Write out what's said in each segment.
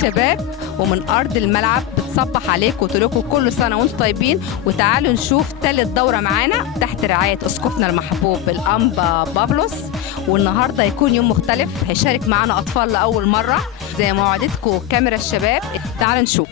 شباب ومن ارض الملعب بتصبح عليكم وتقول لكم كل سنه وانتم طيبين. وتعالوا نشوف ثالث دوره معانا تحت رعايه اسقفنا المحبوب الانبا بابلوس. والنهارده يكون يوم مختلف، هيشارك معانا اطفال لاول مره زي ما وعدتكم كاميرا الشباب. تعالوا نشوف.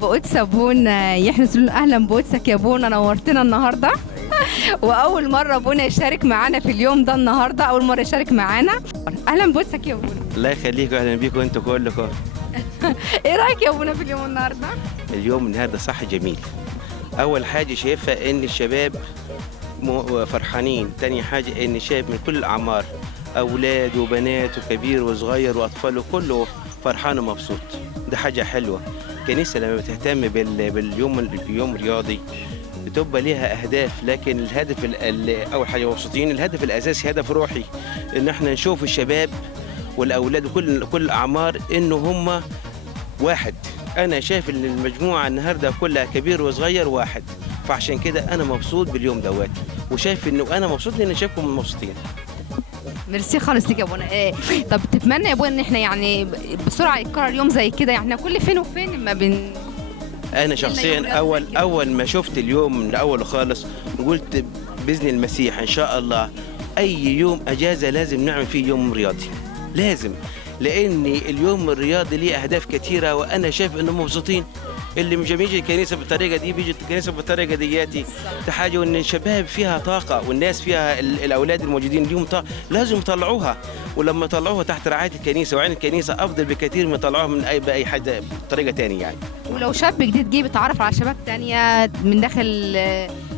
بقدس بونا يحنس له اهلا بقدسك يا بونا، نورتنا النهارده. واول مره بونا يشارك معانا في اليوم ده النهارده، اول مره يشارك معانا. اهلا بقدسك يا بونا. الله يخليكم، اهلا بيكم انتوا كلكم. ايه رايك يا بونا في اليوم النهارده؟ اليوم النهارده صح جميل. اول حاجه شايفها ان الشباب فرحانين، تاني حاجه ان شايف من كل الاعمار، اولاد وبنات وكبير وصغير واطفال وكله فرحان ومبسوط. ده حاجه حلوه. الكنيسه لما بتهتم باليوم الرياضي بتبقى ليها اهداف، لكن الهدف اول حاجه مبسوطين. الهدف الاساسي هدف روحي، ان احنا نشوف الشباب والاولاد وكل الاعمار انه هم واحد. انا شايف ان المجموعه النهارده كلها كبير وصغير واحد، فعشان كده انا مبسوط باليوم دوت، وشايف انه انا مبسوط لان شايفكم مبسوطين. ميرسي خالص ليك يا بونا. طب تتمنى يا بونا ان احنا يعني بسرعه يتكرر يوم زي كده؟ يعني كل فين وفين ما بين. انا شخصيا اول ما شفت اليوم من اول خالص قلت باذن المسيح ان شاء الله اي يوم اجازه لازم نعمل فيه يوم رياضي، لازم، لان اليوم الرياضي ليه اهداف كثيره وانا شايف انهم مبسوطين. اللي مش بيجي الكنيسه بالطريقه دي بيجي الكنيسه بالطريقه دياتي. حاجه ان الشباب فيها طاقه والناس فيها الاولاد الموجودين ليهم طاقه لازم يطلعوها، ولما يطلعوها تحت رعايه الكنيسه وعين الكنيسه افضل بكثير من يطلعوها من باي حاجه بطريقه ثانيه يعني. ولو شاب جديد جه بيتعرف على شباب ثانيه من داخل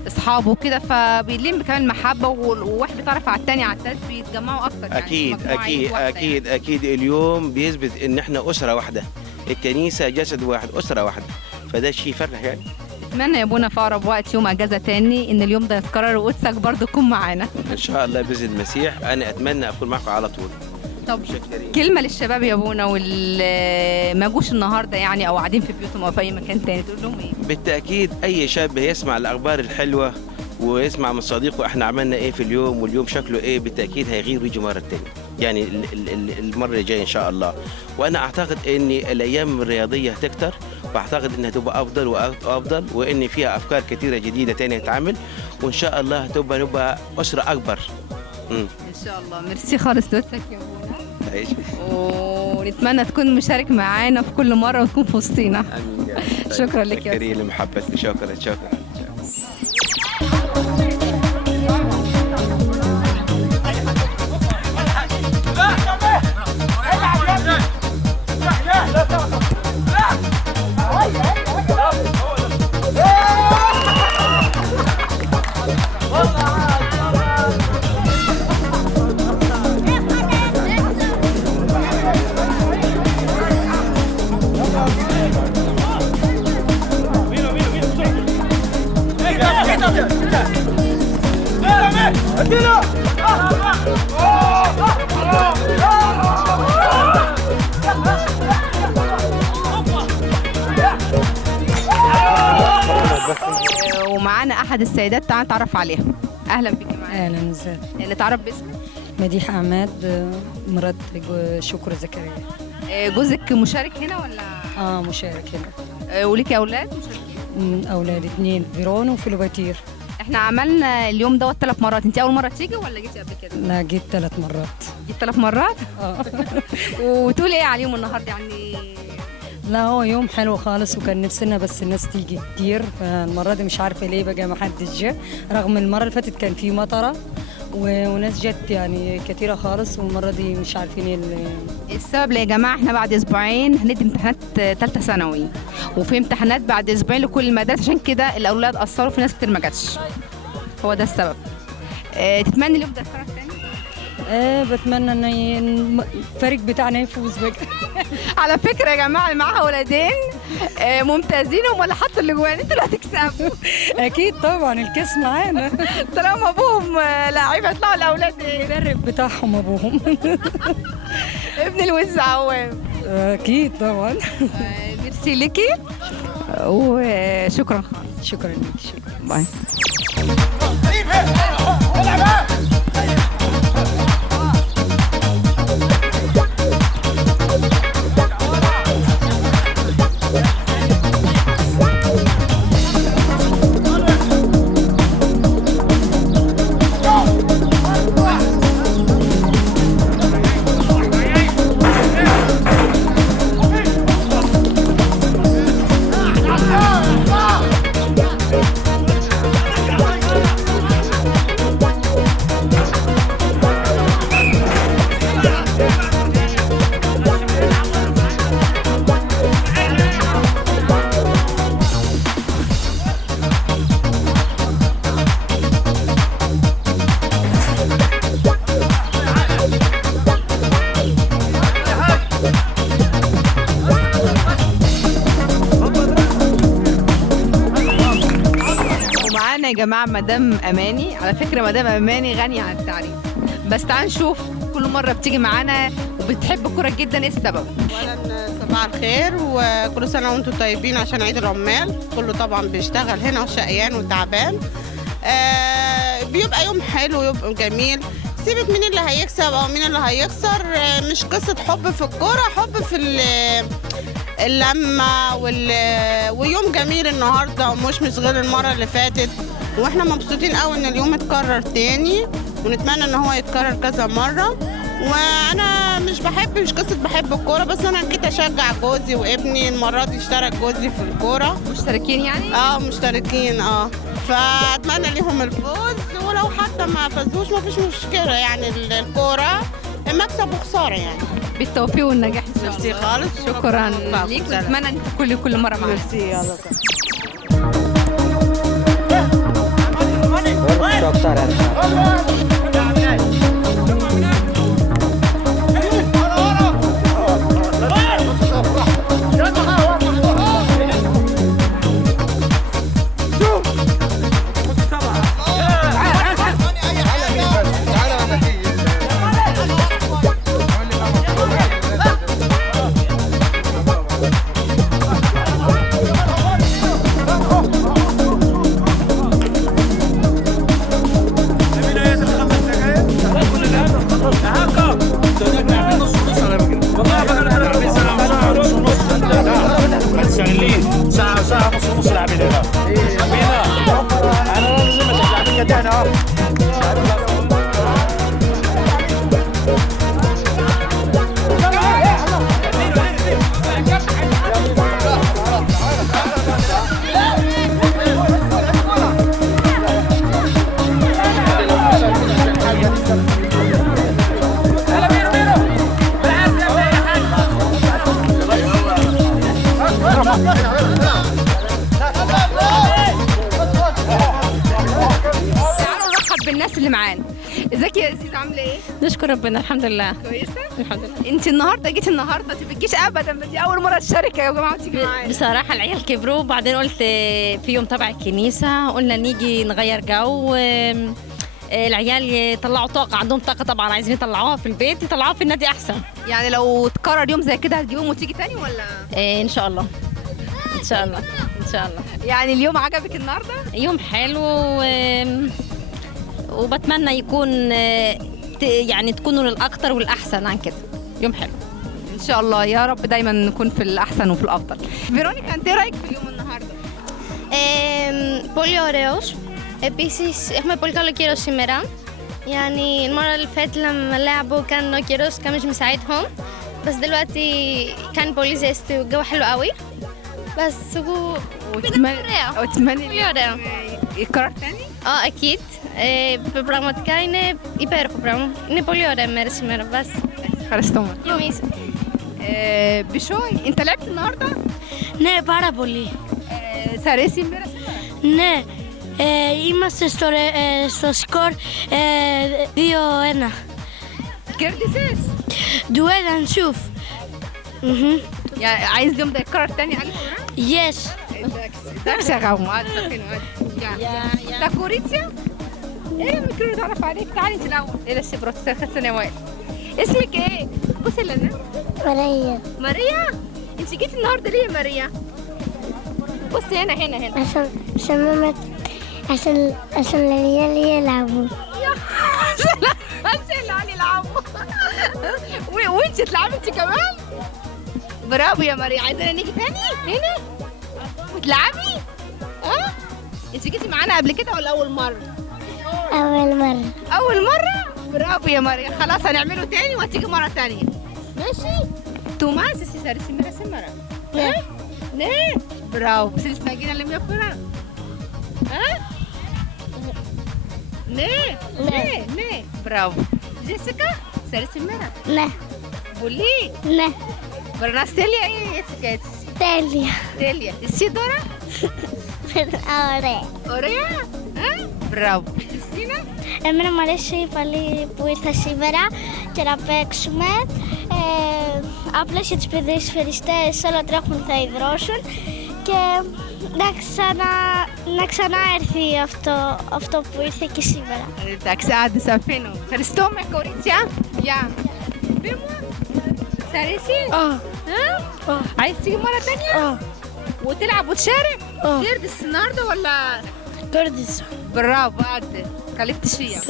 اصحابه وكده، فبيلم كمان محبه، وواحد بيتعرف على الثاني على الثالث بيتجمعوا اكتر. اكيد يعني اكيد اكيد يعني. اكيد اليوم بيثبت ان احنا اسره واحده، الكنيسه جسد واحد، اسره واحده، فده شيء يفرح يعني. اتمنى يا بونا في اقرب وقت يوم اجازه تاني ان اليوم ده يتكرر وقدسك برضه تكون معانا ان شاء الله باذن المسيح. انا اتمنى اكون معكم على طول. طب كلمه للشباب يا بونا واللي ما جوش النهارده يعني او قاعدين في بيوتهم او في اي مكان تاني، تقول لهم ايه؟ بالتاكيد اي شاب يسمع الاخبار الحلوه ويسمع من صديقه احنا عملنا ايه في اليوم واليوم شكله ايه، بالتاكيد هيغير ويجي مره ثانيه يعني المره اللي جايه ان شاء الله. وانا اعتقد ان الايام الرياضيه هتكتر، واعتقد انها تبقى افضل وافضل، وان فيها افكار كثيره جديده ثانيه تتعمل، وان شاء الله نبقى اسره اكبر. ان شاء الله. ميرسي خالص لوقتك يا بونا، ونتمنى تكون مشارك معانا في كل مره وتكون في وسطينا. شكرا لك يا كريم لمحبتك. شكرا. ومعانا احد السيدات، تعالى نتعرف عليها. اهلا بك معانا. اهلا وسهلا. نتعرف باسمك؟ مديحه عماد، مرات شكر زكريا. جوزك مشارك هنا ولا؟ مشارك هنا. وليكي اولاد مشاركين؟ اولاد 2، فيرون وفلوباتير. احنا عملنا اليوم دوت 3 مرات. انت اول مره تيجي ولا جيتي قبل كده؟ لا، جيت 3 مرات. جيت 3 مرات؟ وتقولي ايه على اليوم النهارده يعني؟ لا، هو يوم حلو خالص، وكان نفسنا بس الناس تيجي كتير، فالمره دي مش عارفه ليه بقى ما حدش جه، رغم المره اللي فاتت كان في مطره وناس جت يعني كتيره خالص، والمره دي مش عارفين ايه السبب. يا جماعه احنا بعد اسبوعين هندي امتحانات ثالثه ثانوي، وفي امتحانات بعد اسبوعين لكل المدارس، عشان كده الاولاد قصروا، في ناس كتير ما جاتش، هو ده السبب. تتمنى اليوم ده يتكرر تاني؟ بتمنى ان الفريق بتاعنا يفوز بقى. على فكره يا جماعه اللي معاها ولدين ممتازين، هم اللي حطوا الاجوان، انتوا اللي هتكسبوا. اكيد طبعا الكاس معانا. طالما ابوهم لعيبه يطلعوا الاولاد المدرب بتاعهم ابوهم. ابن الوز عوام. اكيد طبعا. ميرسي ليكي وشكرا. شكرا لك. شكرا. باي. يا جماعه مدام اماني. على فكره مدام اماني غنيه عن التعريف، بس تعال نشوف كل مره بتيجي معانا وبتحب الكوره جدا، ايه السبب؟ اولا صباح الخير وكل سنه وانتم طيبين عشان عيد العمال، كله طبعا بيشتغل هنا وشقيان وتعبان. بيبقى يوم حلو، يبقى جميل. سيبك مين اللي هيكسب او مين اللي هيخسر، مش قصه حب في الكوره، حب في اللمه ويوم جميل النهارده ومش غير المره اللي فاتت، واحنا مبسوطين قوي ان اليوم اتكرر تاني ونتمنى ان هو يتكرر كذا مره. وانا مش قصه بحب الكوره، بس انا جيت اشجع جوزي وابني. المره دي اشترك جوزي في الكوره. مشتركين يعني؟ مشتركين. فاتمنى ليهم الفوز، ولو حتى ما فازوش ما فيش مشكله، يعني الكوره مكسب وخساره يعني. بالتوفيق والنجاح ان شاء الله. ميرسي خالص. شكرا ليك، واتمنى ان كل مره معانا. ميرسي. يلا. بالناس اللي معانا. ازيك يا عزيز، عامله ايه؟ نشكر ربنا الحمد لله. كويسه الحمد لله. انت النهارده جيتي النهارده، ما تبكيش ابدا، دي اول مره تشارك يا جماعه وتيجي معانا. بصراحه العيال كبروا، وبعدين قلت في يوم تبع الكنيسه قلنا نيجي نغير جو. العيال يطلعوا طاقه، عندهم طاقه طبعا عايزين يطلعوها في البيت، يطلعوها في النادي احسن. يعني لو تكرر يوم زي كده هتجيبهم وتيجي تاني ولا؟ ان شاء الله. ان شاء الله. ان شاء الله. يعني اليوم عجبك النهارده؟ يوم حلو وبتمنى يكون يعني تكونوا للاكثر والاحسن عن كده. يوم حلو ان شاء الله، يا رب دايما نكون في الاحسن وفي الافضل. فيرونيكا، انت ايه رايك في اليوم النهارده؟ Πολύ ωραίος. Επίσης έχουμε πολύ καλό καιρό σήμερα. يعني المرة اللي فاتت لما لعبوا كان كيروس كان مش مساعدهم، بس دلوقتي كان بولي زيست والجو حلو قوي. بس هو وتمنى يكرر تاني؟ أكيد. Πραγματικά είναι υπέροχο πράγμα. Είναι πολύ ωραία μέρα σήμερα. بس. ευχαριστούμε. Και εμείς. بشوي، انت لعبت النهارده؟ Ναι, πάρα πολύ. Σ' αρέσει η μέρα σήμερα? Ναι, είμαστε στο σκορ 2-1. كيردسيس دوال هنشوف. يعني عايز اليوم ده يتكرر تاني عليكم؟ يس. داكس يا غوم تاكوريتيا. ايه ممكن نتعرف عليك؟ تعالي انت الاول. ايه ده سيبروت 3 سنوات. اسمك ايه؟ بصي لنا. ماريا. ماريا؟ انت جيتي النهارده ليه يا ماريا؟ بصي هنا عشان ماما عشان العيال يلعبوا. عشان العيال يلعبوا. وانت تلعبي انت كمان؟ برافو يا ماريا. عايزانا نيجي تاني هنا وتلعبي؟ ها؟ انت جيتي معانا قبل كده ولا اول مرة؟ أول مرة. أول مرة؟ برافو يا ماريا. خلاص هنعمله تاني وهتيجي مرة تانية. ماشي؟ توماس سيسار سمرة سمرة. ها؟ نه؟ برافو. سيستاجينا اللي ميفرا. ها؟ نه. برافو. جيسيكا ساري سمرة. نه. بولي. نه. برناستيليا ايه سكاتس؟ تاليا. السيدورا؟ Ωραία. Μπράβο. Χριστίνα. Εμένα μου αρέσει πολύ που ήρθα σήμερα και να παίξουμε. Απλώς για τους ποδοσφαιριστές όλα τρέχουν θα υδρώσουν και να ξαναέρθει αυτό που ήρθε και σήμερα. Εντάξει, άντε σε αφήνω. Ευχαριστούμε κορίτσια. Γεια. Πες μου, σ' αρέσει? عايز تيجي مرة تانية؟ وتلعب وتشارك؟ كردس النهارده ولا؟ كردس. برافو عدل. كلفتش فيها.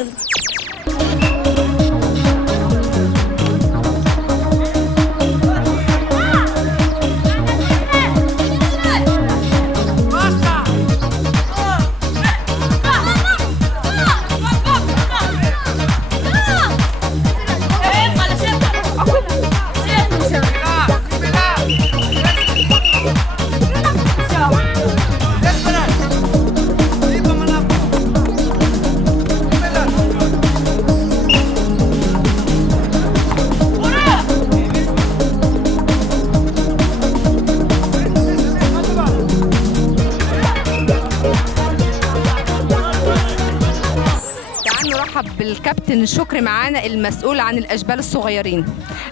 بالكابتن شكري معانا المسؤول عن الاشبال الصغيرين.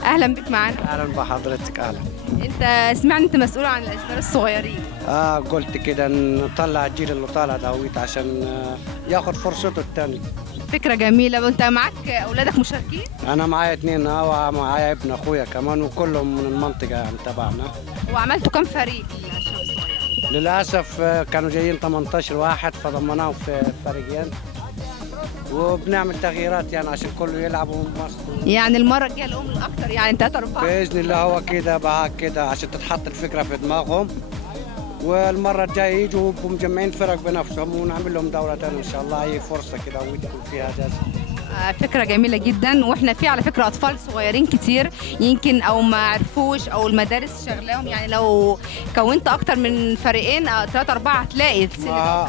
اهلا بك معانا. اهلا بحضرتك. اهلا. انت سمعنا انت مسؤول عن الاشبال الصغيرين. قلت كده نطلع الجيل اللي طالع دويت عشان ياخد فرصته الثانيه. فكره جميله. وانت معاك اولادك مشاركين؟ انا معايا 2 ومعايا ابن اخويا كمان وكلهم من المنطقه يعني تبعنا. وعملتوا كم فريق للاشبال الصغيرين؟ للاسف كانوا جايين 18 واحد فضمناهم في فريقين وبنعمل تغييرات يعني عشان كله يلعب يعني المره الجايه الام الاكثر يعني 3 4 باذن الله. هو كده بقى كده عشان تتحط الفكره في دماغهم والمره الجايه يجوا مجمعين فرق بنفسهم ونعمل لهم دوره ثانيه ان شاء الله. اي فرصه كده وتكون فيها جائزه. فكرة جميلة جدا. واحنا في على فكرة اطفال صغيرين كتير يمكن او ما عرفوش او المدارس شغلاهم. يعني لو كونت اكتر من فريقين 3 4 هتلاقي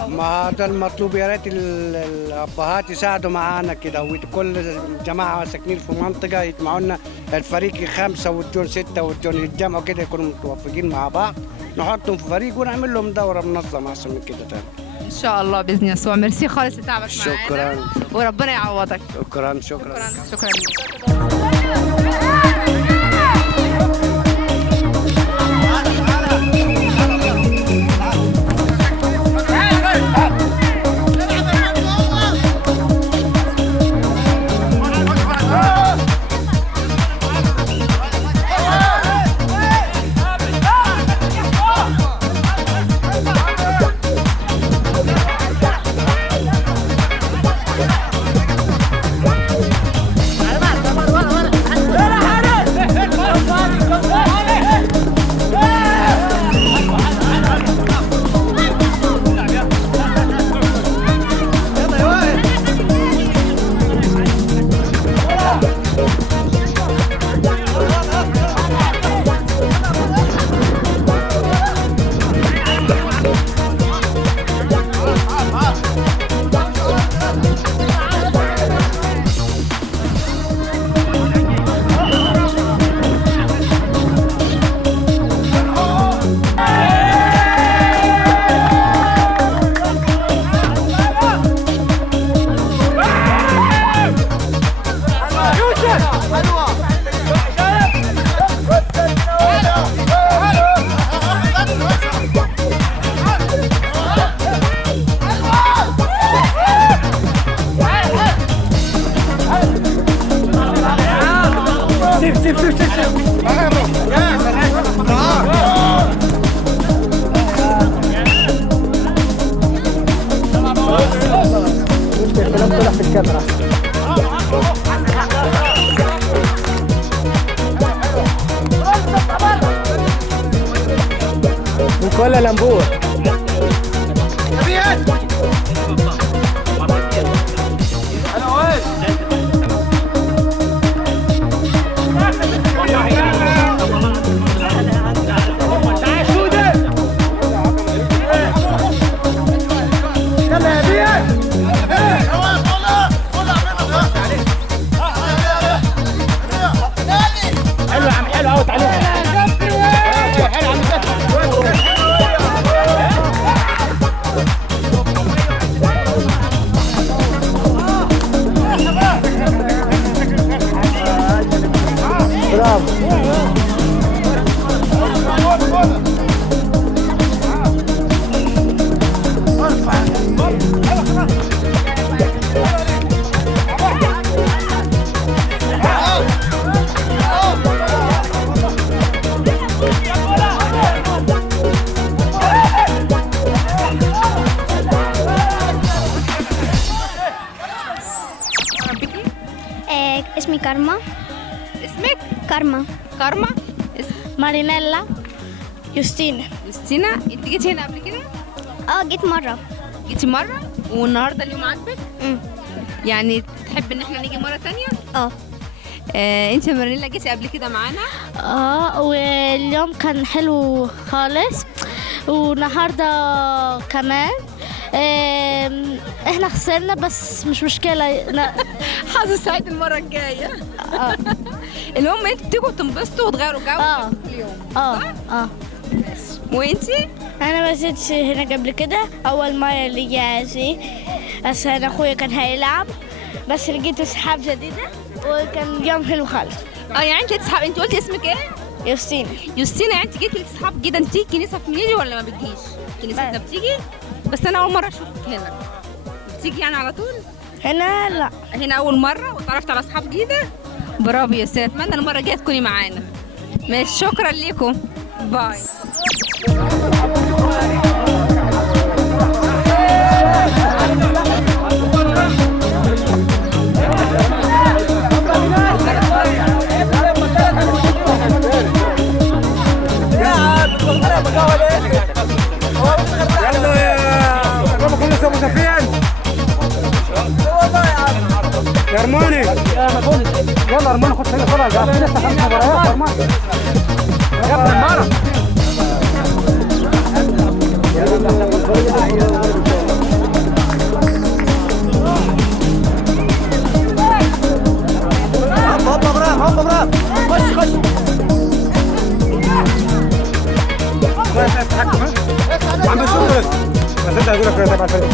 ما ده المطلوب. يا ريت الابهات يساعدوا معانا كده وكل جماعة ساكنين في منطقة يجمعوا لنا الفريق 5 والجون 6 والجون يتجمعوا كده يكونوا متوافقين مع بعض نحطهم في فريق ونعمل لهم دورة منظمة احسن من كده تاني. ان شاء الله باذن يسوع. ميرسي خالص لتعبك معانا. شكرا. وربنا يعوضك. شكرا. ولا لمبور؟ حلو يا عم، حلو قوي. تعالى حلو يا عم. برافو. اسمي كارما. اسمك؟ كارما. كارما. مارينيلا. يوستينا. يوستينا، انت جيتي هنا قبل كده؟ جيت مرة. جيتي مرة والنهارده اليوم عاجبك؟ يعني تحب ان احنا نيجي مرة تانية؟ انت يا مارينيلا جيتي قبل كده معانا؟ واليوم كان حلو خالص، والنهارده كمان احنا خسرنا بس مش مشكلة. حظ سعيد المرة الجاية. المهم انتوا بتيجوا تنبسطوا وتغيروا جو كل يوم. وانتي؟ انا ما زلتش هنا قبل كده، اول مرة اللي جاي عشان اخويا كان هيلعب، بس لقيت اصحاب جديدة وكان يوم حلو خالص. يعني انت اصحاب، انت قلتي اسمك ايه؟ يوستينا. يوستينا، يعني انت جيتي لاصحاب جدا. انت كنيسة في منيلي ولا ما بتجيش؟ كنيستنا بتيجي؟ بس انا اول مرة اشوفك هنا. بتيجي يعني على طول؟ هنا لا، هنا اول مرة وتعرفت على اصحاب جديدة. برافو يا ستي، اتمنى المرة الجاية تكوني معانا. ماشي، شكرا لكم، باي. يلا يا بابا كله سوا سفيان. يا ارماني يلا ارماني خد سنه طلع في لسه 5 مباريات يا ارماني يا ابن المرة. هوبا برافو، هوبا برافو. خش تتحكم. ها عم بشوف بس انت هقول لك تبع الفريق.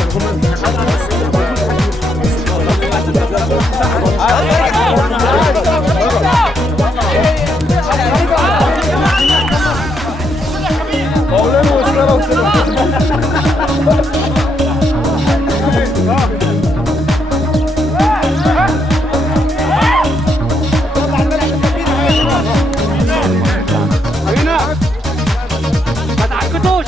ما تعكتوش.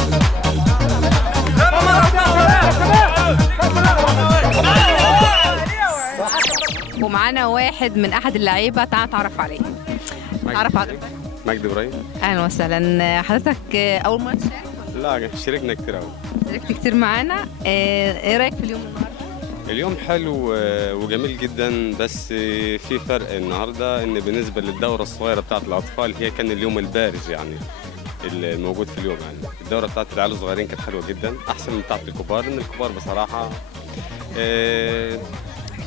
ومعانا واحد من احد اللعيبه، تعال نتعرف عليه. تعرف عليه. مجدي ابراهيم. اهلا وسهلا. حضرتك اول مره تشارك؟ لا، شاركنا كتير قوي. شاركت كتير معانا. ايه رايك في اليوم النهارده؟ اليوم حلو وجميل جدا، بس في فرق النهارده ان بالنسبه للدوره الصغيره بتاعت الاطفال هي كان اليوم البارز يعني الموجود في اليوم. يعني الدوره بتاعت العيال الصغيرين كانت حلوه جدا، احسن من بتاعت الكبار، لان الكبار بصراحه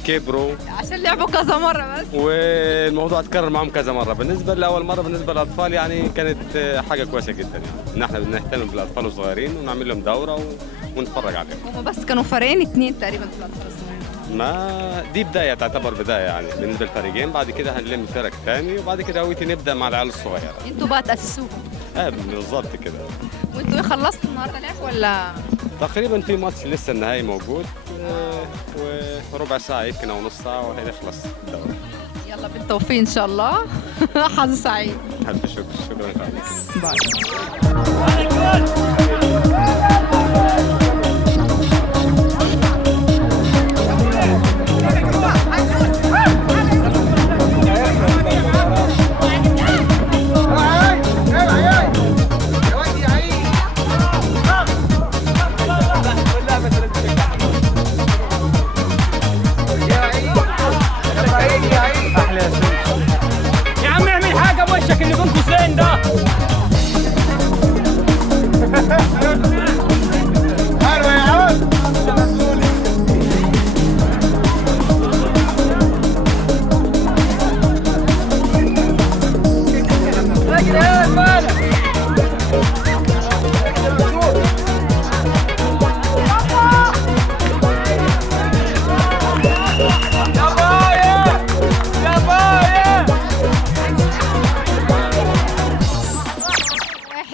كبروا عشان لعبوا كذا مره بس، والموضوع اتكرر معهم كذا مره. بالنسبه لاول مره بالنسبه للاطفال يعني كانت حاجه كويسه جدا، يعني ان احنا بنهتم بالاطفال الصغيرين ونعمل لهم دوره ونتفرج عليهم. هم بس كانوا فريقين 2 تقريبا في الاطفال الصغيرين. ما دي بدايه، تعتبر بدايه يعني بالنسبه للفريقين. بعد كده هنلم فرق ثاني، وبعد كده هويتي نبدا مع العيال الصغيره. انتوا بقى تاسسوهم؟ بالظبط كده. وانتوا ايه، خلصتوا النهارده لعب ولا؟ تقريبا في ماتش لسه النهائي موجود، وربع ساعه يمكن او نص ساعه وهيخلص الدوري. يلا بالتوفيق ان شاء الله. حظ سعيد. الف شكر. شكرا لك. باي.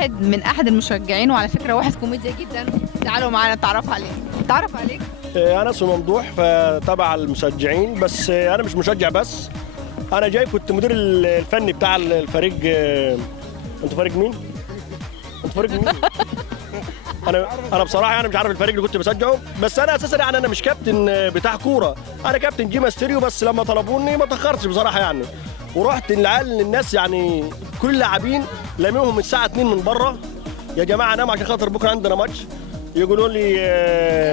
واحد من احد المشجعين، وعلى فكره واحد كوميديا جدا. تعالوا معانا نتعرف عليه. تعرف عليك؟ انا اسمي ممدوح، فتبع المشجعين، بس انا مش مشجع بس، انا جاي كنت مدير الفني بتاع الفريق. انتوا فريق مين؟ انتوا فريق مين؟ انا بصراحه يعني مش عارف الفريق اللي كنت بشجعه، بس انا اساسا يعني انا مش كابتن بتاع كوره، انا كابتن جيما ستيريو، بس لما طلبوني ما تاخرتش بصراحه يعني، ورحت العيال الناس يعني كل اللاعبين لاميهم من الساعه 2 من بره، يا جماعه نام عشان خاطر بكره عندنا ماتش. يقولوا لي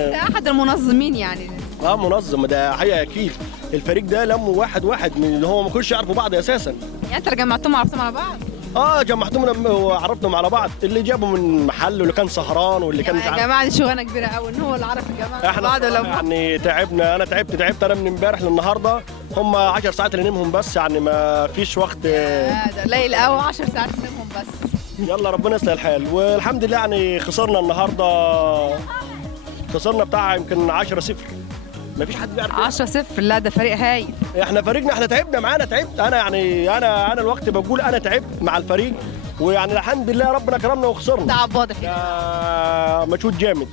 انت احد المنظمين يعني؟ منظم، ده حقيقه اكيد. الفريق ده لموا واحد من اللي هو ما كانوش يعرفوا بعض اساسا. يعني انت اللي جمعتهم وعرفتهم على بعض؟ جمعتهم وعرفنا على بعض، اللي جابوا من محل واللي كان سهران واللي كان مش عارف. يا جماعه دي شغلانه كبيره قوي ان هو اللي عرف الجماعه احنا بعض يعني تعبنا، انا تعبت انا من امبارح للنهارده، هم 10 ساعات اللي نمهم بس، يعني ما فيش وقت. ده قليل قوي 10 ساعات نمهم بس. يلا ربنا يسهل الحال، والحمد لله يعني خسرنا النهارده، خسرنا بتاع يمكن 10-0. مفيش حد بيعرف 10-0. لا ده فريق هايل. احنا فريقنا احنا تعبنا معانا، تعبت انا يعني انا الوقت بقول انا تعبت مع الفريق، ويعني الحمد لله ربنا كرمنا وخسرنا. تعب واضح مجهود جامد.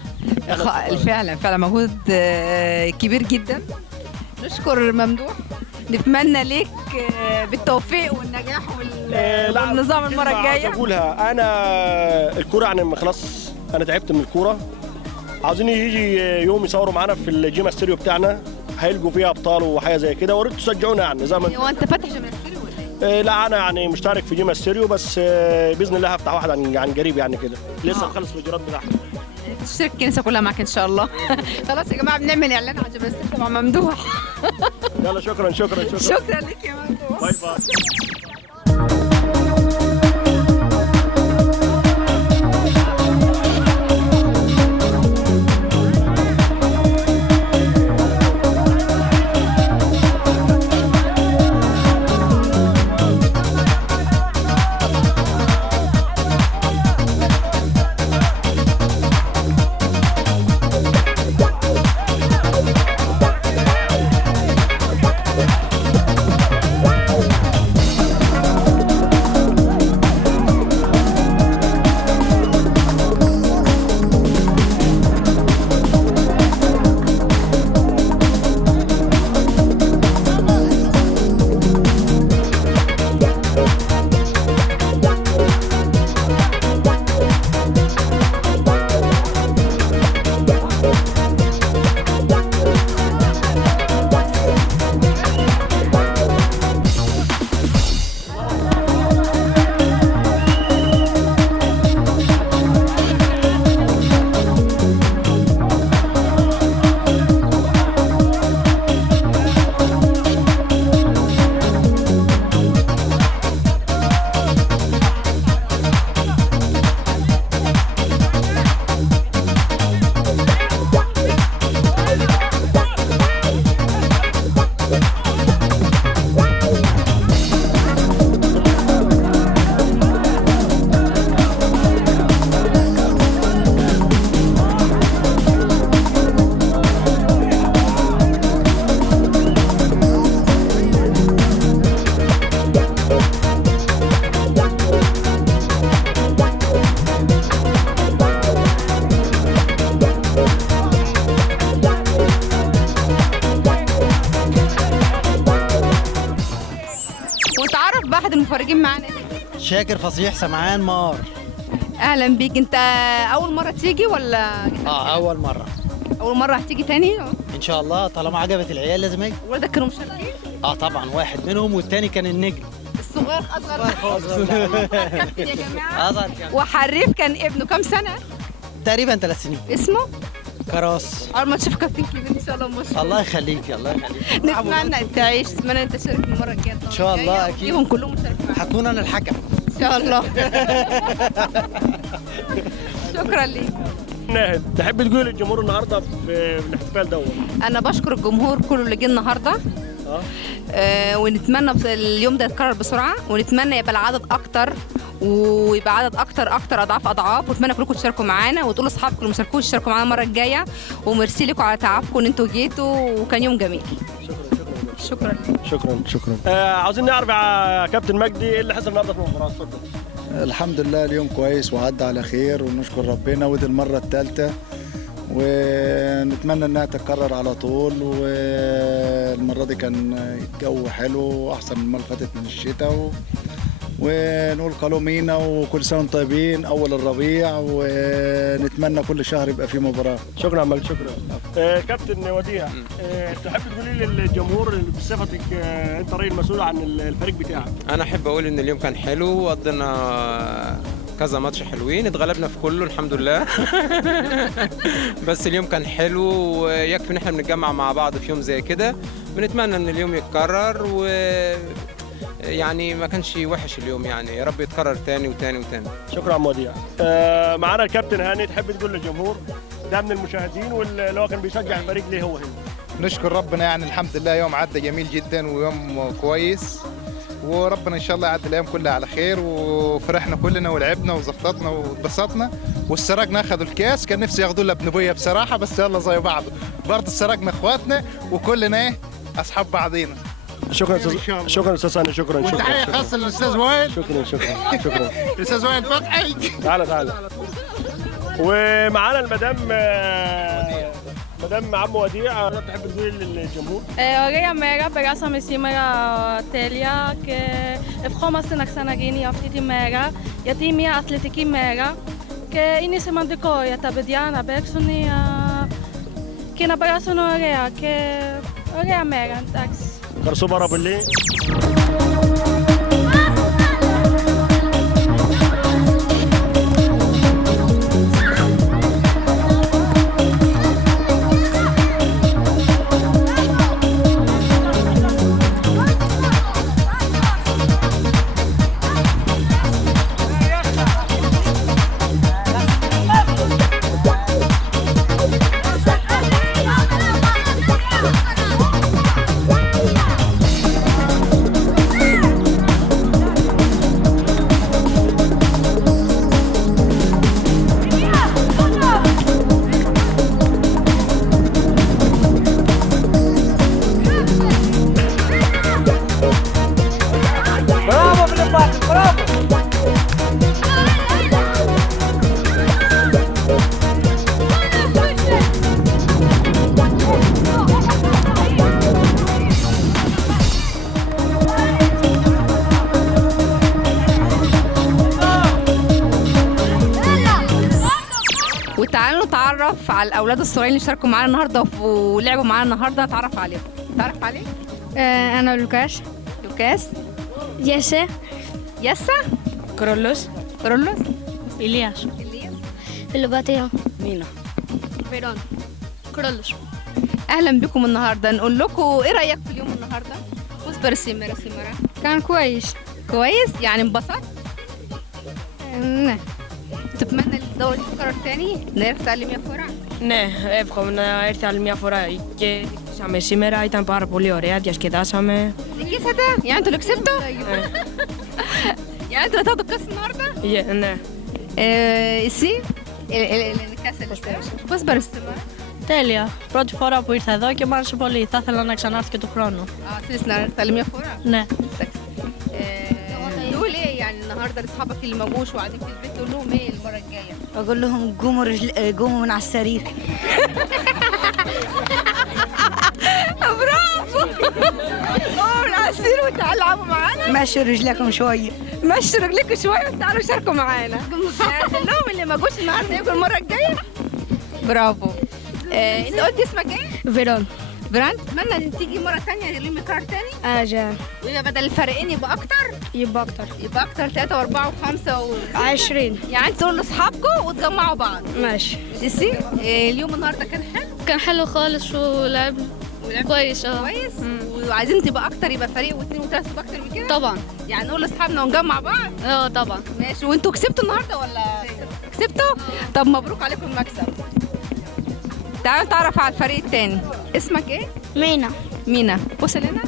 فعلا مجهود كبير جدا. نشكر ممدوح، نتمنى ليك بالتوفيق والنجاح والنظام المره الجايه. اقولها انا الكوره يعني خلاص انا تعبت من الكوره، عاوزين يجي يوم يصوروا معانا في الجيما ستيريو بتاعنا، هيلقوا فيها ابطال وحاجه زي كده، وريت تشجعونا يعني زي ما هو انت فاتح جيما ستيريو ولا ايه؟ لا انا يعني مشترك في جيما ستيريو، بس باذن الله هفتح واحد عن قريب يعني كده، لسه مخلص الاجراءات بتاعها. تشترك الكنيسه كلها معاك ان شاء الله. خلاص يا جماعه بنعمل اعلان على جيما ستيريو مع ممدوح. يلا شكرا شكرا لك يا ممدوح. باي باي. احد المفرجين معانا. شاكر فصيح سمعان مار. اهلا بيك. انت اول مره تيجي ولا؟ اول مره. اول مره هتيجي تاني ان شاء الله طالما عجبت العيال لازم اجي. ولادك كانوا مشاركين؟ طبعا، واحد منهم والتاني كان النجم الصغير اصغر خالص. كابتن يا جماعه. اصغر كابتن. وحريف كان ابنه كام سنه؟ تقريبا 3 سنين. اسمه؟ كراس. اول ما تشوف كابتن كبير ان شاء الله. مش الله يخليك الله يخليك. نتمنى تعيش، نتمنى انت تشارك المره الجايه ان شاء الله. اكيد فيهم كلهم مشاركين. هكون انا الحكم ان شاء الله. شكرا ليك. تحب تقول للجمهور النهارده في الاحتفال دوت؟ انا بشكر الجمهور كله اللي جه النهارده. ونتمنى اليوم ده يتكرر بسرعه، ونتمنى يبقى العدد اكتر ويبقى عدد اكتر اضعاف، واتمنى كلكم تشاركوا معانا وتقولوا لاصحابكم اللي ما شاركوش يشاركوا معانا المره الجايه. وميرسي لكم على تعبكم ان انتوا جيتوا وكان يوم جميل. شكرا. عاوزين نعرف يا كابتن مجدي ايه اللي حصل النهارده في المباراه. اتفضل. الحمد لله اليوم كويس وعدى على خير ونشكر ربنا، ودي المرة الثالثة ونتمنى انها تتكرر على طول. والمرة دي كان الجو حلو واحسن من المرة اللي فاتت من الشتاء ونقول قالومينا وكل سنة وانتم طيبين أول الربيع، ونتمنى كل شهر يبقى فيه مباراة. شكرا عمال، شكرا. كابتن وديع، تحب تقولي للجمهور بصفتك انت راجل مسؤول عن الفريق بتاعك؟ انا احب اقول ان اليوم كان حلو وقضينا كذا ماتش حلوين، اتغلبنا في كله الحمد لله. بس اليوم كان حلو ويكفي ان احنا بنتجمع مع بعض في يوم زي كده. بنتمنى ان اليوم يتكرر و يعني ما كانش وحش اليوم، يعني يا رب يتكرر تاني وتاني وتاني. شكرا عم وديع. معانا الكابتن هاني، تحب تقول للجمهور ده من المشاهدين واللي هو كان بيشجع الفريق ليه هو هنا؟ نشكر ربنا، يعني الحمد لله يوم عدى جميل جدا ويوم كويس، وربنا ان شاء الله يعدي الايام كلها على خير. وفرحنا كلنا ولعبنا وزفطتنا واتبسطنا، والسراجنا اخذوا الكاس. كان نفسي ياخذوا لنا بنبويه بصراحه، بس يلا زي بعض برضه السراجنا اخواتنا وكلنا ايه اصحاب بعضينا. شكرا شكرا استاذ هاني، شكرا. وتحيه خاصه للاستاذ وائل. شكرا الاستاذ وائل فتحي. تعالى. ومعانا المدام عم وديع، تحب تقولي للجمهور؟ Ωραία μέρα, περάσαμε σήμερα τέλεια και ευχόμαστε να ξαναγίνει αυτή τη μέρα, γιατί είναι μια αθλητική μέρα και είναι σημαντικό για τα παιδιά να παίξουν και να περάσουν ωραία και ωραία μέρα, εντάξει. Ευχαριστώ πάρα πολύ. وتعالوا نتعرف على الاولاد الصغيرين اللي شاركوا معانا النهارده ولعبوا معانا النهارده. نتعرف عليهم. تعرف عليك؟ انا لوكاس. ياسا. كرولوس. إلياس. فيلوباتيا. مينا. فيرون. كرولوس. اهلا بكم النهارده. نقول لكم ايه رايك في اليوم النهارده؟ اصبر سمرة كان كويس يعني انبسطت؟ نعم. تتمنى الدورة دي تتكرر تاني؟ να έρθει άλλη μια φορά? Ναι, εύχομαι να έρθει άλλη μια φορά και διεκδικήσαμε σήμερα, ήταν πάρα πολύ ωραία, διασκεδάσαμε. Διεκδικήσατε? يعني انتوا اللي كسبتوا؟ يعني انتوا اللي هتاخدوا الكاس النهارده؟ Ναι. εσύ? الكاس اللي πώς παρουσιάσατε? Τέλεια. Πρώτη φορά που ήρθα εδώ και μου άρεσε πολύ. Θα ήθελα να ξανάρθω και του χρόνου. θέλεις να έρθει άλλη μια φορά؟ Ναι. تقول ايه يعني النهارده لاصحابك اللي ما جوش وقاعدين في البيت تقول لهم ايه المره الجايه؟ اقول لهم قوموا من على السرير. برافو. قوموا من على السرير وتعالوا العبوا معانا. مشوا رجلكم شويه. وتعالوا شاركوا معانا. قول لهم اللي ما جوش النهارده يجوا المره الجايه. برافو. انت قلت اسمك ايه؟ فيرون. اتمنى ان تيجي مره ثانيه اليوم يكرر ثاني. جان. ويبقى بدل الفريقين يبقى اكتر 3 و4 و5 20. يعني تقولوا لاصحابكم وتجمعوا بعض. ماشي. سيسي اليوم النهارده كان حلو؟ كان حلو خالص ولعبنا كويس. كويس. وعايزين تبقى اكتر، يبقى فريق واثنين وثلاثه تبقى اكتر من كده طبعا. يعني نقول لاصحابنا ونجمع بعض. طبعا. ماشي. وانتوا كسبتوا النهارده ولا كسبتوا؟ طب مبروك عليكم المكسب. تعالوا نتعرف على الفريق الثاني. اسمك ايه؟ مينا. بص لنا.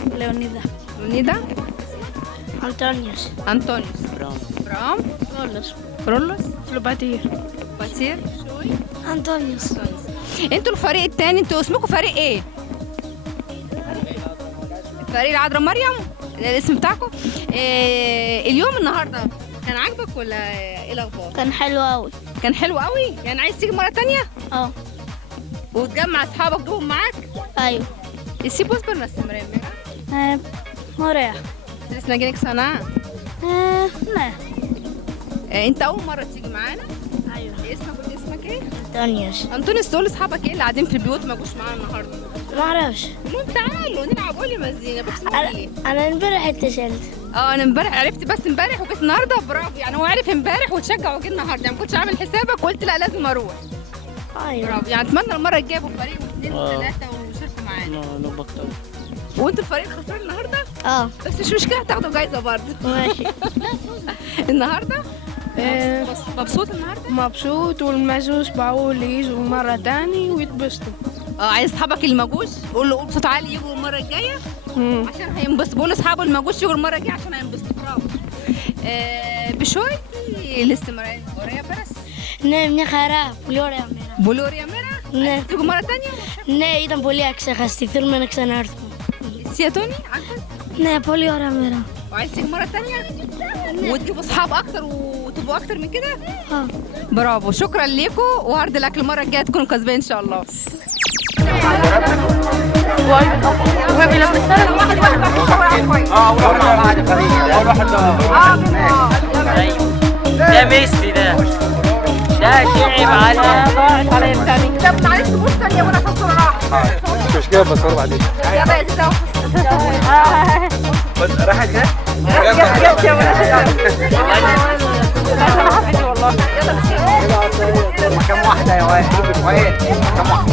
ليونيدا. أنطونيوس. برام. رولوس. فلوباتير. أنطونيوس. انتوا الفريق الثاني، انتوا اسمكم فريق ايه؟ فريق العذراء مريم الاسم بتاعكم. اليوم النهارده كان عاجبك ولا ايه الاخبار؟ كان حلو قوي. كان حلو قوي؟ يعني عايز تيجي مره تانية؟ اه. وتجمع اصحابك تجيبهم معاك؟ ايوه. يسيبوا اصبر ناس مريم. مريح. تدرس نجينك سنة؟ لا. انت اول مرة تيجي معانا؟ ايوه. اسمك ايه؟ انطونيوس. انطونيوس، تقول لاصحابك ايه اللي قاعدين في البيوت ما جوش معانا النهارده؟ ما اعرفش. المهم تعالوا نلعب. قولي مزينة بس ايه؟ انا امبارح اتصلت. انا امبارح عرفت بس امبارح وجيت النهارده. برافو، يعني هو عرف امبارح وتشجع وجه النهارده، يعني ما كنتش عامل حسابك وقلت لا لازم اروح. ايوه. برافو، يعني اتمنى المرة الجاية يبقوا فريق واثنين وثلاثة وشاركوا معانا. نبقى طبعا. وانتوا الفريق خسران النهارده؟ اه. بس مش مشكلة، هتاخدوا جايزة برضه. ماشي. النهارده؟ مبسوط النهارده؟ مبسوط، والمجوس بقول يجوا مرة تاني ويتبسطوا. عايز اصحابك اللي ما جوش قول بصوت عالي يجوا المرة الجاية عشان هينبسطوا. بقول لاصحابه اللي ما جوش يجوا المرة الجاية عشان هينبسطوا. برافو. بشوي الاستمرارية بس. نعم خراب بولوريا ميرا. تيجوا مرة تانية؟ نه إذا بولي أكثر خستير من أكثر نعرف. سياتوني عارفة؟ نه بولوريا ميرا. وعايز تيجي مرة تانية؟ وتجيبوا اصحاب اكتر وتبقوا اكتر من كده؟ اه. برافو، شكرا ليكم، وهارد لك المرة الجاية تكونوا كسبانين ان شاء الله. وهي بيلبسها لك واحد ده ميسي ده تعب على ضاعت على الثاني. طب معلش بص ثانية وانا هحط صورة راحة. مش مشكلة بصور بعدين. يلا يا زيزو. بس راحت جت؟ جت يا ولد. انا حبيبي والله. يلا كم واحدة يا واد؟ كم واحدة؟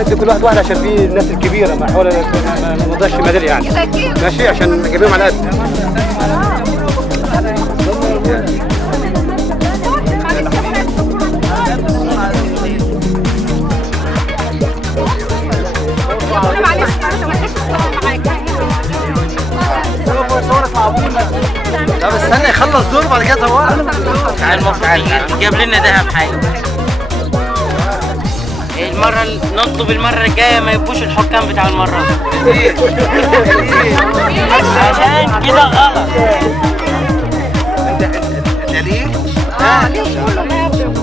ادي كل واحد عشان في الناس الكبيرة ما حول ما نضيعش ميدالية يعني. ماشي عشان نجيبهم على قد. طب استنى يخلص دور بعد كده صورها. المفروض يجيب لنا دهب حي. نطلب المرة الجاية ما يبقوش الحكام بتاع المرة دي. عشان كده غلط. انت ليه؟ ليه كله ما يبدو.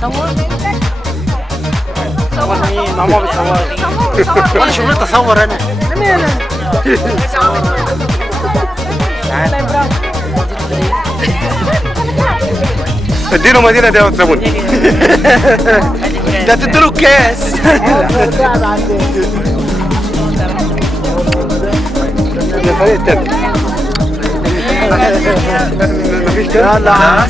صور مين؟ ماما بتصور. وانا شغلتي اصور انا. اديله مدينة ده وتسابوني. ده تديله الكاس. الفريق التاني. مفيش كده؟ يلا.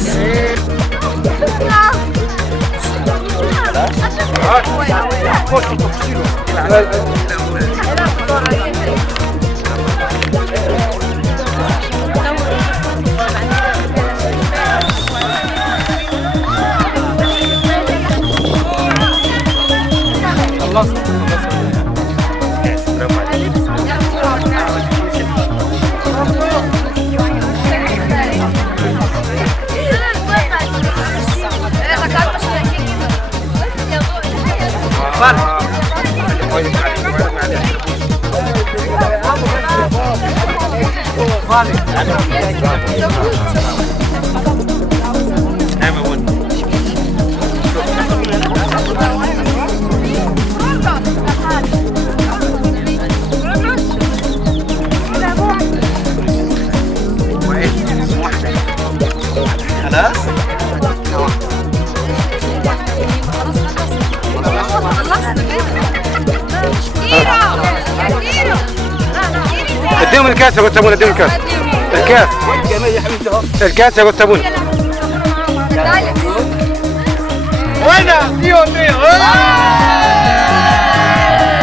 اديهم الكاس يا سابون. اديهم الكاس. الكاس. الكاس يا سابون. وانا فيهم ايه؟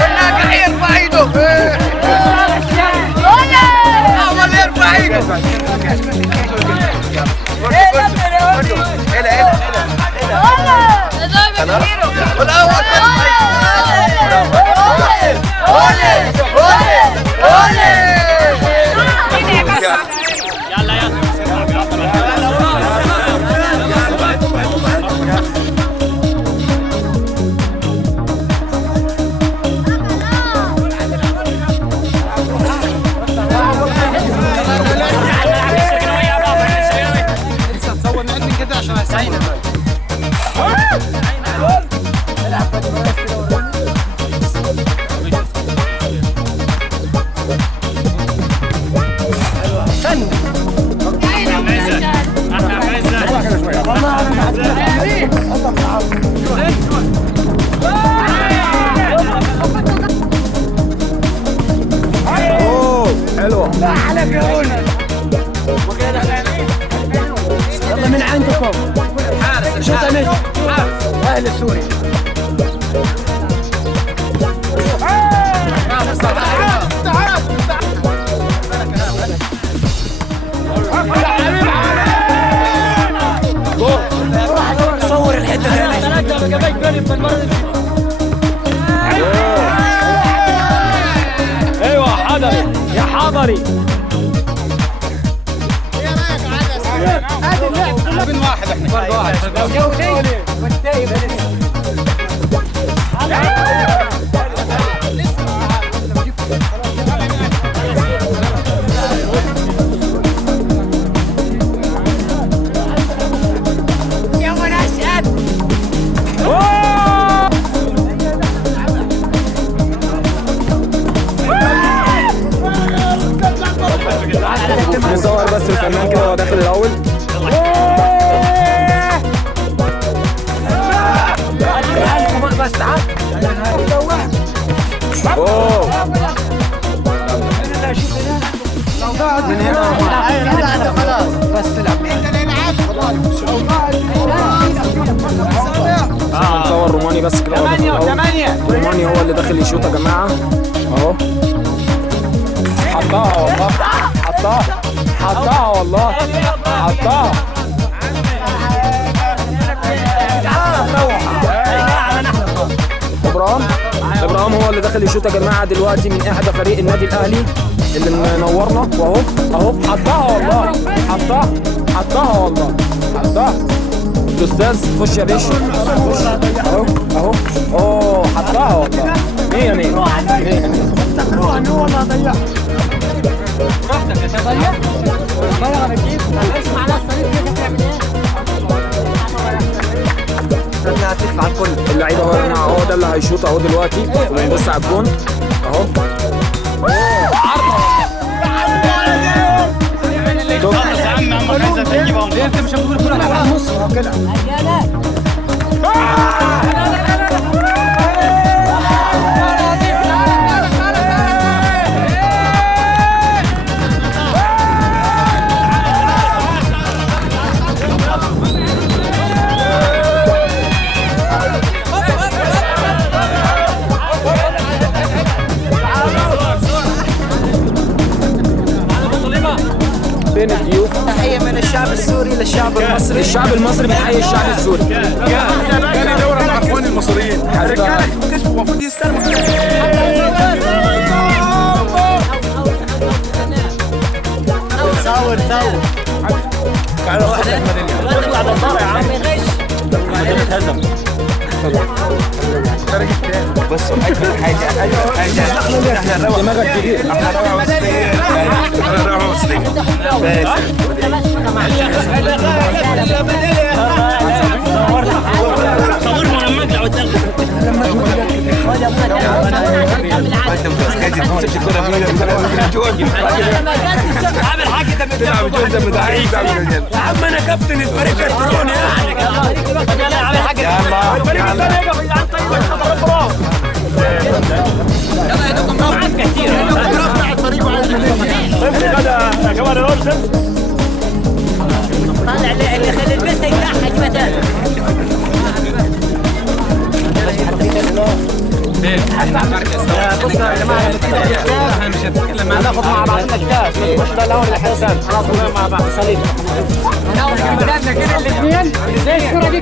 والناجح يرفع ايده. اول يرفع ايده. يلا عليكم شوطة نجم أهل سوريا صور الحتة ايوه حضري يا حضري هذا اللعب من واحد احنا فرد واحد لو جولي والتايب يا مناشد نصور بس الفنان كده وهو داخل الاول. بس تعال من هنا خلاص بس تلعب نصور روماني بس كده. روماني هو اللي داخل يشوط يا جماعه اهو. حطها والله حطها والله حطها. ابراهيم هو اللي داخل يشوط يا جماعه دلوقتي من احدى فريق النادي الاهلي اللي منورنا واهو حطها والله حطها والله حطها. الاستاذ خش يا باشا خش اهو حطها والله 100 والله ضيع براحتك يا ضيع ضيع انا كيف اسمع ناس طريق كيف بتعمل ايه هتدفع الكل. اللعيبه اهو يا جماعه اهو ده اللي هيشوط اهو دلوقتي وبنبص على الجون اهو. انت مش هتقول كل على نص اهو كده. بين الضيوف تحية من الشعب السوري للشعب المصري. الشعب المصري بيحيي الشعب السوري. كان دورة مع اخواني المصريين. الرجالة اكتشفوا المفروض يستلموا. صور تعالوا واحد اطلع بالضرع يا عم المدينة اتهزم. بص اجمل حاجه دماغك كبير. احنا نروح مصريين صورنا لما نطلع قدام عامل حاجه ده بتلعب جوزه مدعيك يا عم. انا كابتن الفريق الكتروني يلا عامل حاجه يلا يا دوكم معاك كتير رفع الطريق امسك هذا يا كمان الارض طلع اللي خلي البس يفتحها جبتها بص يا جماعه احنا مش هنتكلم هناخد مع بعضنا الكاس مش ده الاول لحسن خلاص مع بعض صليب هناخد كلماتنا كده الاثنين زي الصوره دي.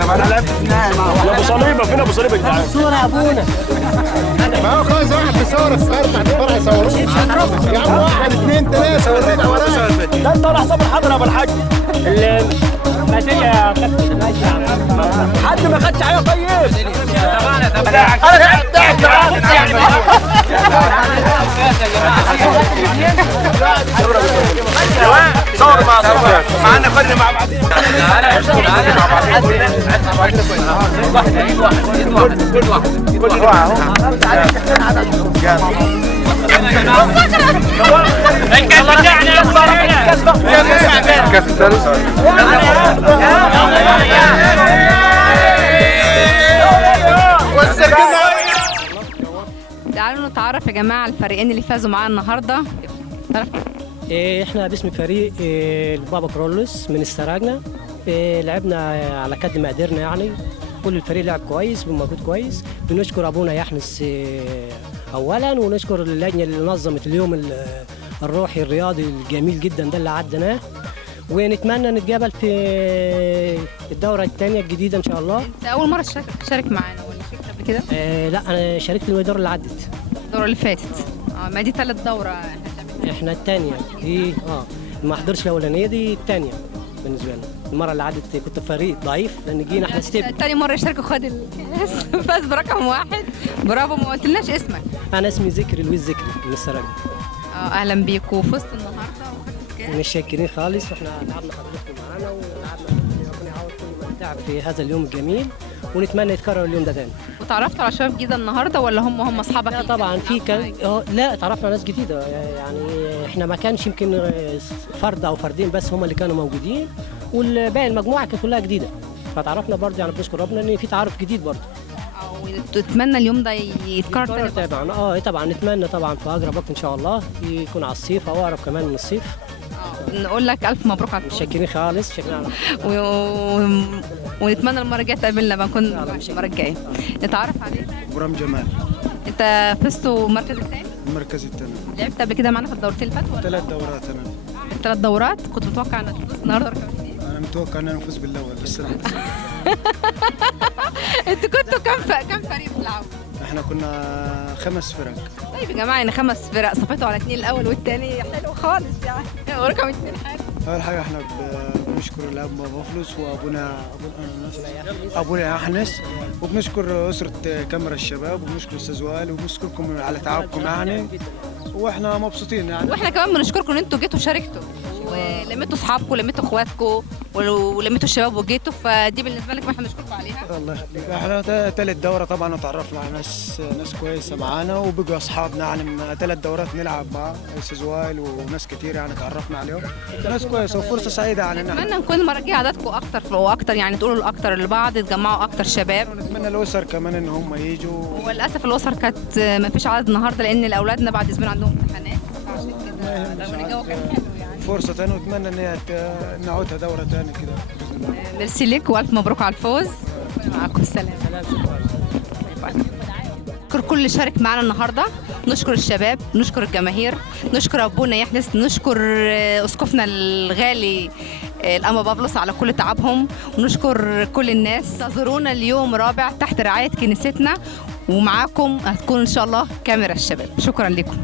طب انا لعبت في النهائي مع يا ابو صليبه. فين ابو صليبه يا جدعان؟ صوره يا ابونا ما هو خلاص واحد بصوره الصغير بتاعت الفرع يصوروه يا عم. 1 2 3 ده انت ولا حساب الحضره يا ابو الحاج الميداليه حد ما خدش حاجه. طيب انا صور مع صور معانا فرق مع بعض. كل واحد تعالوا نتعرف يا جماعه على الفريقين اللي فازوا معانا النهارده. احنا باسم فريق البابا كرولوس من استراجنا. لعبنا على قد ما قدرنا يعني. كل الفريق لعب كويس بمجهود كويس. بنشكر ابونا يحنس اولا، ونشكر اللجنه اللي نظمت اليوم الروحي الرياضي الجميل جدا ده اللي عدناه، ونتمنى نتقابل في الدوره الثانيه الجديده ان شاء الله. انت اول مره تشارك معانا ولا شاركت قبل كده؟ لا انا شاركت الدوره اللي عدت. الدوره اللي فاتت ما دي ثالث دوره. احنا الثانيه دي ما حضرش الاولانيه، دي الثانيه بالنسبه لنا. المره اللي عدت كنت فريق ضعيف لان جينا احنا ستيب. ثاني مره يشارك وخد الكاس فاز برقم 1. برافو. ما قلتلناش اسمك. انا اسمي ذكري لويس ذكري من السراج. اهلا بيكم. وفزت النهارده وخدت الكاس. مش شاكرين خالص، واحنا تعبنا حضرتكم معانا ولعبنا. ربنا يعوض كل من تعب في هذا اليوم الجميل، ونتمنى يتكرر اليوم ده تاني. وتعرفت على شباب جديده النهارده ولا هم اصحابك؟ لا طبعا في كان لا تعرفنا ناس جديده يعني. احنا ما كانش يمكن فرد او فردين بس هم اللي كانوا موجودين، والباقي المجموعه كانت كلها جديده. فتعرفنا برضه يعني بنشكر ربنا ان في تعارف جديد برضه. وتتمنى اليوم ده يتكرر تاني طبعا. طبعا نتمنى طبعا في اقرب وقت ان شاء الله يكون على الصيف او اقرب كمان من الصيف. نقول لك الف مبروك على الفوز. شاكرين خالص. شكرا. ونتمنى المره الجايه تقابلنا بقى نكون المره الجايه. نتعرف عليك. ابراهيم جمال. انت فزتوا المركز الثاني؟ المركز الثاني. لعبت قبل كده معانا في الدورتين اللي فاتوا ولا؟ 3 دورات انا. 3 دورات. كنت متوقع انك تفوز النهارده رقم 2؟ انا متوقع ان انا افوز بالاول بس راح. انتوا كنتوا كم فريق بتلعبوا؟ احنا كنا 5 فرق. طيب يا جماعه يعني 5 فرق صفيتوا على 2 الاول والثاني حلو خالص يعني. ورقم 2 حلو. اول حاجه احنا بنشكر الاب بافلوس وابونا يحنس، وبنشكر اسره كاميرا الشباب، وبنشكر استاذ وائل، وبنشكركم على تعبكم يعني، واحنا مبسوطين يعني. واحنا كمان بنشكركم ان انتوا جيتوا شاركتوا ولميتوا اصحابكم ولميتوا اخواتكم ولميتوا الشباب وجيتوا، فدي بالنسبه لكم احنا بنشكركم عليها. الله يخليك. احنا 3 دوره طبعا وتعرفنا على ناس كويسه معانا، وبقوا اصحابنا يعني 3 دورات نلعب مع استاذ وائل وناس كتير يعني تعرفنا عليهم. ناس كويسه وفرصه سعيده يعني. نتمنى نكون المره الجايه عددكم اكتر واكتر يعني، تقولوا الاكتر لبعض، تجمعوا اكتر شباب. ونتمنى الاسر كمان ان هم يجوا. وللاسف الاسر كانت ما فيش عدد النهارده لان اولادنا بعد اسبوعين عندهم امتحانات، عشان كده رغم ان الجو كان حلو يعني. فرصه ثانيه ونتمنى ان هي نعودها دوره ثانيه كده. ميرسي لك والف مبروك على الفوز. معاكم السلام. نشكر كل اللي شارك معانا النهارده، نشكر الشباب، نشكر الجماهير، نشكر ابونا يحنس، نشكر اسقفنا الغالي الأنبا بابلوس على كل تعبهم، ونشكر كل الناس. انتظرونا اليوم رابع تحت رعايه كنيستنا، ومعاكم هتكون ان شاء الله كاميرا الشباب. شكرا لكم.